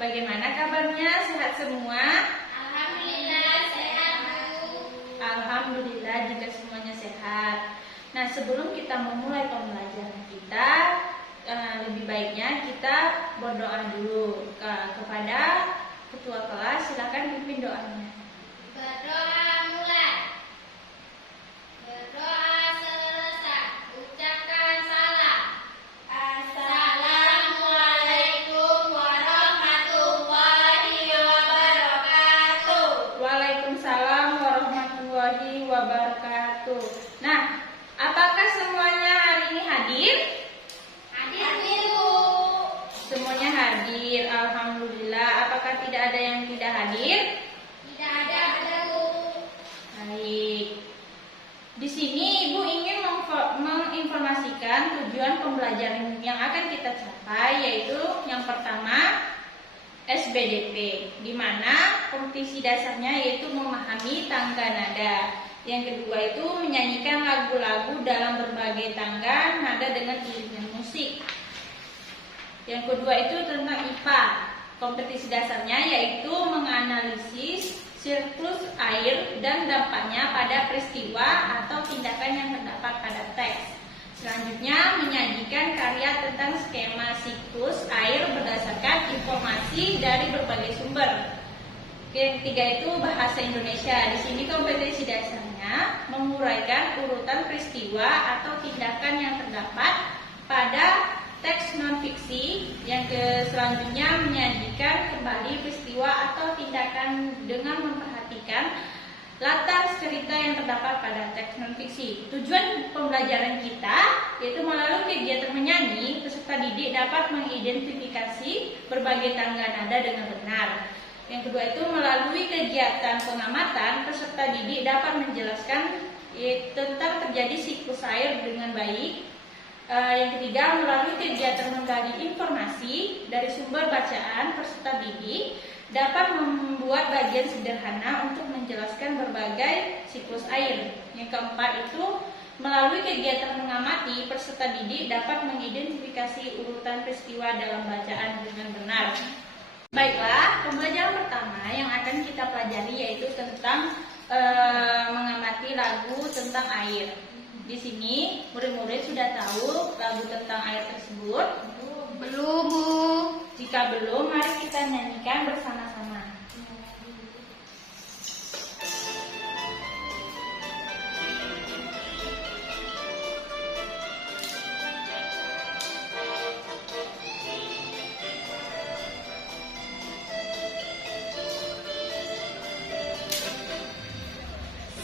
bagaimana kabarnya? Sehat semua? Alhamdulillah sehat, Bu. Alhamdulillah jika semuanya sehat. Nah, sebelum kita memulai pembelajaran kita, lebih baiknya kita berdoa dulu kepada ketua kelas. Silakan pimpin doanya. Berdoa mulai. Berdoa selesai. Ucapkan salam. Assalamualaikum warahmatullahi wabarakatuh. Waalaikumsalam warahmatullahi wabarakatuh. Nah, apakah semuanya hari ini hadir? Hadir, Bu. Semuanya hadir, alhamdulillah. Apakah tidak ada yang tidak hadir? Tidak ada, Bu. Baik. Di sini Ibu ingin menginformasikan tujuan pembelajaran yang akan kita capai, yaitu yang pertama SBDP, di mana kompetisi dasarnya yaitu memahami tangga nada. Yang kedua itu menyanyikan lagu-lagu dalam berbagai tangga nada dengan iringan musik. Yang kedua itu tentang IPA. Kompetisi dasarnya yaitu menganalisis siklus air dan dampaknya pada peristiwa atau tindakan yang terdapat pada teks. Selanjutnya menyajikan karya tentang skema siklus air berdasarkan informasi dari berbagai sumber. Yang ketiga itu bahasa Indonesia. Di sini kompetisi dasarnya menguraikan urutan peristiwa atau tindakan yang terdapat pada teks non-fiksi. Yang selanjutnya menyajikan kembali peristiwa atau tindakan dengan memperhatikan latar cerita yang terdapat pada teks non-fiksi. Tujuan pembelajaran kita yaitu melalui kegiatan menyanyi, peserta didik dapat mengidentifikasi berbagai tangga nada dengan benar. Yang kedua itu melalui kegiatan pengamatan, peserta didik dapat menjelaskan tentang terjadi siklus air dengan baik. Yang ketiga, melalui kegiatan menggali informasi dari sumber bacaan, peserta didik dapat membuat bagian sederhana untuk menjelaskan berbagai siklus air. Yang keempat itu, melalui kegiatan mengamati, peserta didik dapat mengidentifikasi urutan peristiwa dalam bacaan dengan benar. Baiklah, pembelajaran pertama yang akan kita pelajari yaitu tentang mengamati lagu tentang air. Di sini murid-murid sudah tahu lagu tentang air tersebut? Belum, Bu. Jika belum, mari kita nyanyikan bersama-sama.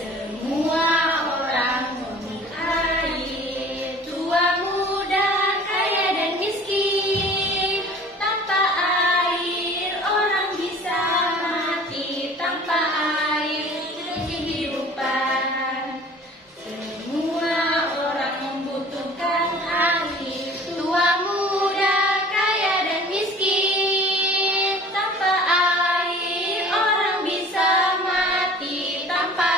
Semua orang memiliki air, tua muda, kaya dan miskin. Tanpa air orang bisa mati, tanpa air kehidupan. Semua orang membutuhkan air, tua muda, kaya dan miskin. Tanpa air orang bisa mati, tanpa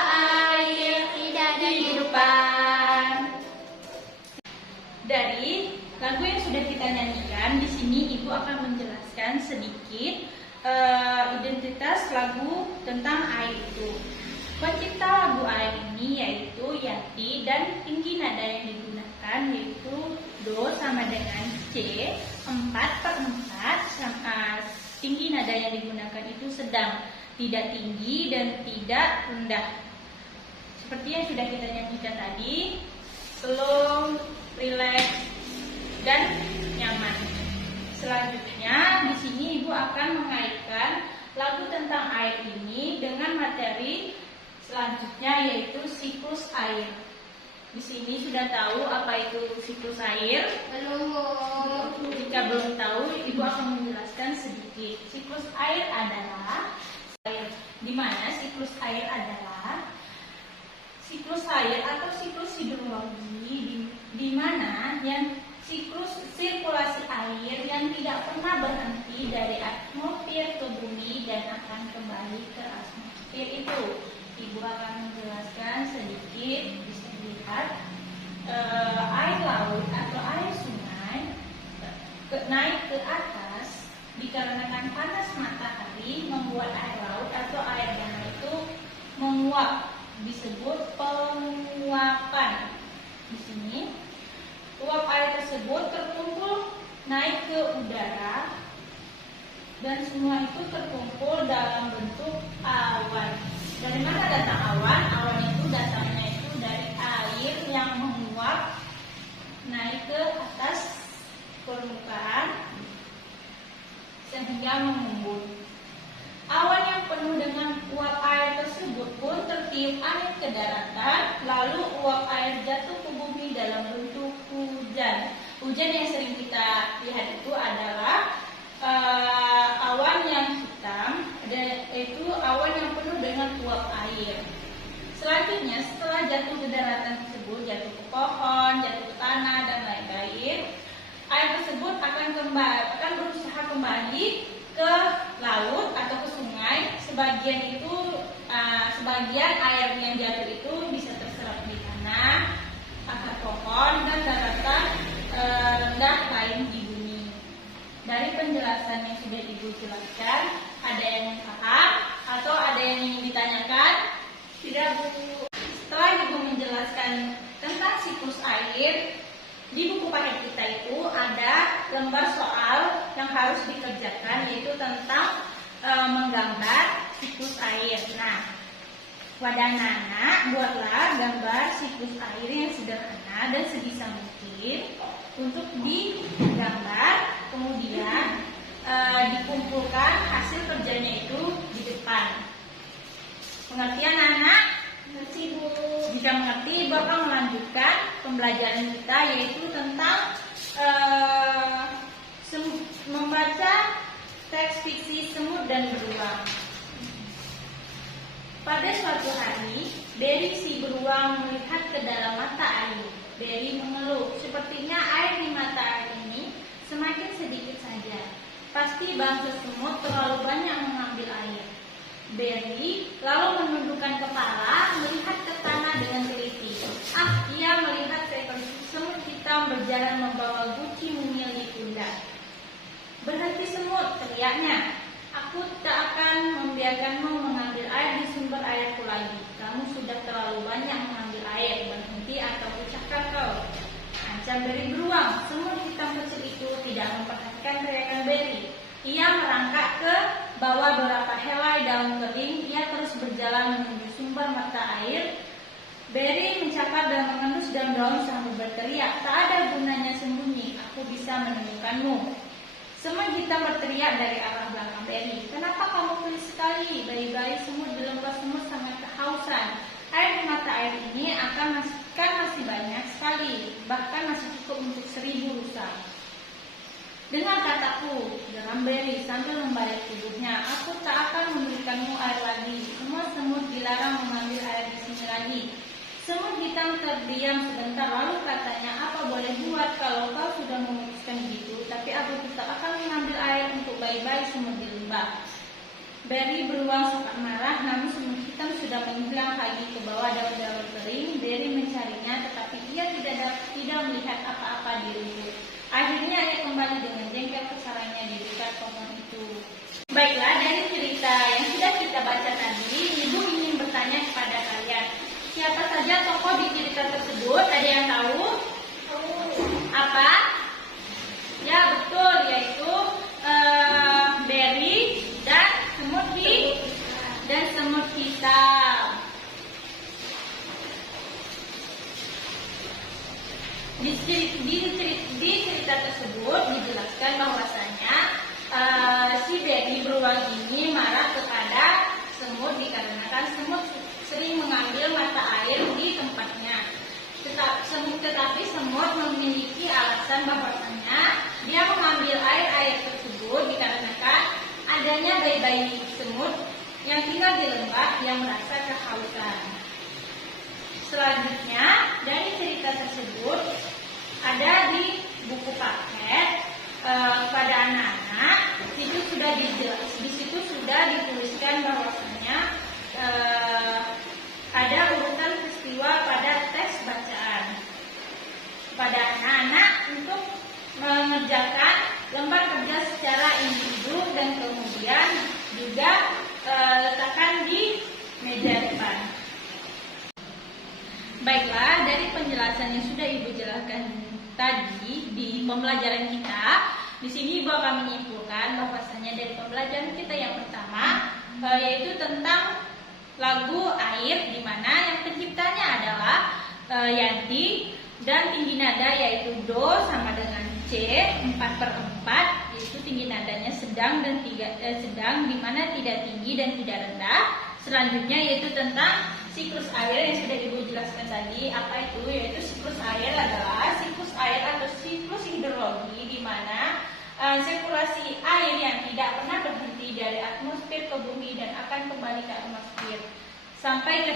air tidak ada kehidupan. Dari lagu yang sudah kita nyanyikan, di sini Ibu akan menjelaskan sedikit identitas lagu tentang air itu. Pencipta lagu air ini yaitu Yati, dan tinggi nada yang digunakan yaitu Do sama dengan C 4/4. Tinggi nada yang digunakan itu sedang, tidak tinggi dan tidak rendah. Seperti yang sudah kita nyanyikan tadi, slow, relax, dan nyaman. Selanjutnya di sini Ibu akan mengaitkan lagu tentang air ini dengan materi selanjutnya yaitu siklus air. Di sini sudah tahu apa itu siklus air? Belum, Bu. Jika belum tahu, Ibu akan menjelaskan sedikit. Siklus air adalah di mana siklus air adalah siklus air atau siklus hidrologi di mana yang siklus sirkulasi air yang tidak pernah berhenti dari atmosfer ke bumi dan akan kembali ke atmosfer itu. Ibu akan menjelaskan sedikit. Bisa dilihat air laut atau air sungai naik ke atas Dikarenakan panas matahari membuat air laut atau air danau itu menguap, disebut penguapan. Di sini, uap air tersebut terkumpul naik ke udara dan semua itu terkumpul dalam bentuk awan. Dari mana datang awan? Awan itu datangnya itu dari air yang menguap naik ke atas permukaan sehingga mengumpul. Awan yang penuh dengan uap air tersebut pun tertiup angin ke daratan, lalu uap air jatuh ke bumi dalam bentuk hujan. Hujan yang sering kita lihat itu adalah awan yang hitam, yaitu awan yang penuh dengan uap air. Selanjutnya, setelah jatuh ke daratan tersebut, jatuh ke pohon, jatuh ke tanah dan lain-lain, air tersebut akan berusaha kembali ke laut atau ke sungai. Sebagian air yang jatuh itu bisa terserap di tanah, akar pohon dan daratan rendah lain di bumi. Dari penjelasan yang sudah Ibu jelaskan, ada yang paham atau ada yang ingin ditanyakan? Tidak, Bu. Setelah Ibu menjelaskan tentang siklus air, di buku paket kita itu ada lembar soal yang harus dikerjakan, yaitu tentang menggambar siklus air. Nah, pada anak-anak, buatlah gambar siklus air yang sederhana dan sebisa mungkin untuk digambar, kemudian dikumpulkan hasil kerjanya itu di depan. Pengertian anak? Mengerti, Bu. Jika mengerti, Ibu akan melanjutkan pembelajaran kita, yaitu tentang membaca teks fiksi Semut dan Beruang. Pada suatu hari, Berry si beruang melihat ke dalam mata air. Berry mengeluh, sepertinya air di mata air ini semakin sedikit saja. Pasti bangsa semut terlalu banyak mengambil air. Berry lalu menundukkan kepala, melihat ke tanah dengan teliti. Ia melihat seekor semut hitam berjalan membawa guci mungil di pundak. "Berhenti semut," teriaknya. "Aku tak akan membiarkanmu mengambil air di sumber airku lagi. Kamu sudah terlalu banyak mengambil air. Berhenti atau kucakar kau," ancam dari beruang. Semut hitam kecil itu tidak memperhatikan teriakan Berry. Ia merangkak ke bawah beberapa helai daun kering. Ia terus berjalan menuju sumber mata air. Berry mencapai dan mengendus daun-daun sambil berteriak, "Tak ada gunanya sembunyi, aku bisa menemukanmu." Semut hitam berteriak dari arah belakang Berry, "Kenapa kamu pelit sekali? Bayi-bayi semut di lembah semut sangat kehausan. Air di mata air ini masih banyak sekali, bahkan masih cukup untuk 1000 rusa." "Dengar kataku," geram Berry sambil membalik tubuhnya, "aku tak akan memberikanmu air lagi. Semua semut dilarang mengambil air di sini lagi." Semut hitam terdiam sebentar, lalu katanya, "Apa boleh buat kalau kau sudah memutuskan begitu, tapi aku tetap akan mengambil air untuk bayi-bayi semut di lembah." Berry beruang sangat marah, namun semut hitam sudah menghilang lagi ke bawah daun-daun kering. Berry mencarinya, tetapi ia tidak melihat apa-apa di rumput. Akhirnya ia kembali dengan jengkel ke sarangnya di dekat pohon itu. Baiklah, dari cerita yang sudah kita baca tadi, Ibu ingin bertanya kepada kalian, siapa saja tokoh di cerita tersebut? Ada yang tahu? Apa? Ya, betul, yaitu Berry dan semut hitam. Di cerita tersebut dijelaskan bahwasanya si Berry beruang ini marah kepada semut dikarenakan semut sering mengambil mata air di tempatnya. Tetapi semut memiliki alasan bahwasanya dia mengambil air tersebut dikarenakan adanya bayi-bayi semut yang tinggal di lembah yang merasa kehausan. Selanjutnya, dari cerita tersebut ada di buku paket pada anak-anak. Di situ sudah dituliskan bahwasanya ada urutan peristiwa pada teks bacaan. Pada anak-anak untuk mengerjakan lembar kerja secara individu dan kemudian juga letakkan di meja depan. Baiklah, dari penjelasan yang sudah Ibu jelaskan tadi di pembelajaran kita, di sini Ibu akan menyimpulkan bahwasanya dari pembelajaran kita yang pertama yaitu tentang lagu Air, di mana yang penciptanya adalah Yanti, dan tinggi nada yaitu Do sama dengan C 4/4, yaitu tinggi nadanya sedang dan sedang, di mana tidak tinggi dan tidak rendah. Selanjutnya yaitu tentang siklus air yang sudah Ibu jelaskan tadi. Apa itu? Yaitu siklus air adalah siklus air atau siklus hidrologi, di mana sirkulasi air yang tidak pernah berhenti dari atmosfer ke bumi dan akan kembali ke atmosfer sampai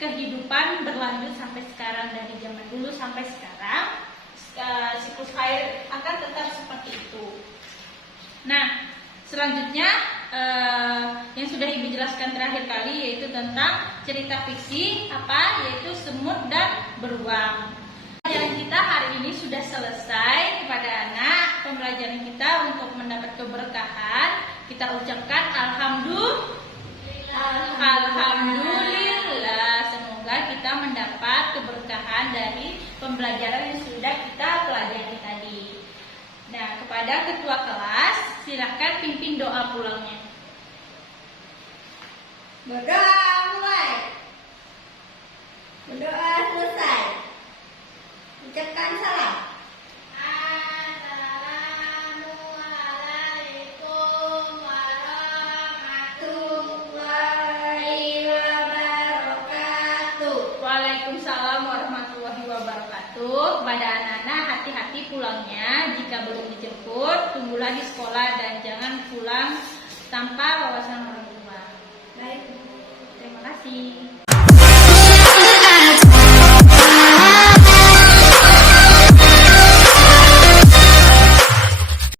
kehidupan berlanjut sampai sekarang, dari zaman dulu sampai sekarang. Siklus air akan tetap seperti itu. Nah, selanjutnya yang sudah Ibu jelaskan terakhir kali yaitu tentang cerita fiksi, yaitu Semut dan Beruang. Pembelajaran kita hari ini sudah selesai. Kepada anak, pembelajaran kita untuk mendapat keberkahan, kita ucapkan Alhamdulillah. Semoga kita mendapat keberkahan dari pembelajaran yang sudah kita pelajari tadi. Nah, kepada ketua kelas, silakan pimpin doa pulangnya. Berdoa mulai. Berdoa selesai. Ucapkan salam. Assalamualaikum warahmatullahi wabarakatuh. Waalaikumsalam warahmatullahi wabarakatuh. Kepada anak-anak, hati-hati pulangnya. Jika belum dijemput, tunggulah di sekolah dan jangan pulang tanpa wawasan orang tua. Baik. Terima kasih.